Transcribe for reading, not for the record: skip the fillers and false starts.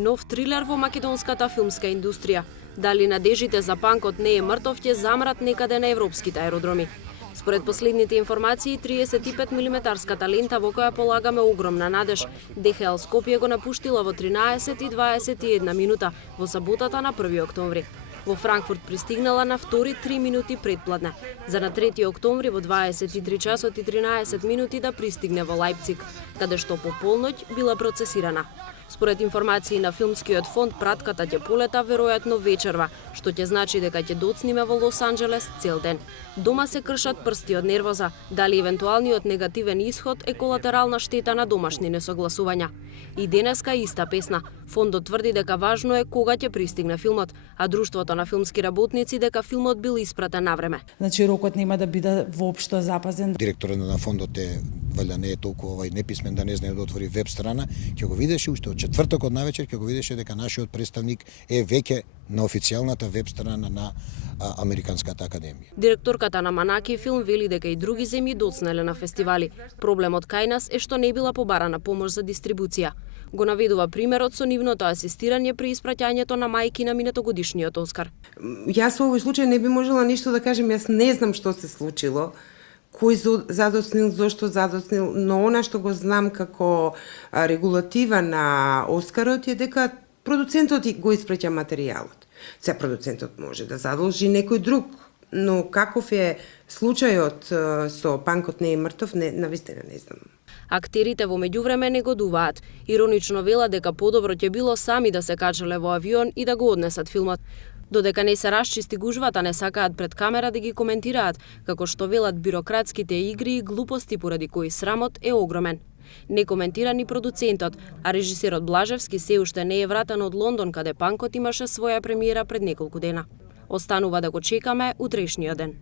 Нов трилер во македонската филмска индустрија. Дали надежите за панкот не е мртов ќе замрат некаде на европските аеродроми. Според последните информации, 35 милиметарската лента во која полагаме огромна надеж, ДХЛ Скопје го напуштила во 13:21 минута во саботата на 1 октомври. Во Франкфурт пристигнала на 3 минути предпладне, за на 3 октомври во 23 часот и 13 минути да пристигне во Лајпциг, каде што по полноќ била процесирана. Според информации на филмскиот фонд, пратката ќе полета веројатно вечерва, што ќе значи дека ќе доцниме во Лос Анџелес цел ден. Дома се кршат прсти од нервоза, дали евентуалниот негативен исход е колатерална штета на домашни несогласувања. И денеска иста песна. Фондот тврди дека важно е кога ќе пристигне филмот, а Друштвото на филмски работници дека филмот бил испратен на време. Значи рокот нема да биде воопшто запазен. Директорот на фондот валја не е толку неписмен да не знае да отвори веб страна, ќе го видеше уште од четвртокот навечер, ќе го видеше дека нашиот представник е веќе на официјалната веб страна на Американската академија. Директорката на Манаки филм вели дека и други земји доцнеле на фестивали. Проблемот кај нас е што не била побарана помош за дистрибуција. Го наведува примерот со нивното асистирање при испраќањето на мајки на минатогодишниот Оскар. Јас во овој случај не би можела ништо да кажем, јас не знам што се случило, кој задоцнил, зошто задоцнил, но она што го знам како регулатива на Оскарот е дека продуцентот го испраќа материјалот. Се продуцентот може да задолжи некој друг, но каков е случајот со панкот не е мртов, навистина не знам. Актерите во меѓувреме негодуваат. Иронично вела дека подобро ќе било сами да се качале во авион и да го однесат филмот. Додека не се расчисти гужвата, не сакаат пред камера да ги коментираат, како што велат бирократските игри и глупости поради кои срамот е огромен. Не коментира ни продуцентот, а режисерот Блажевски се уште не е вратен од Лондон, каде панкот имаше своја премиера пред неколку дена. Останува да го чекаме утрешниот ден.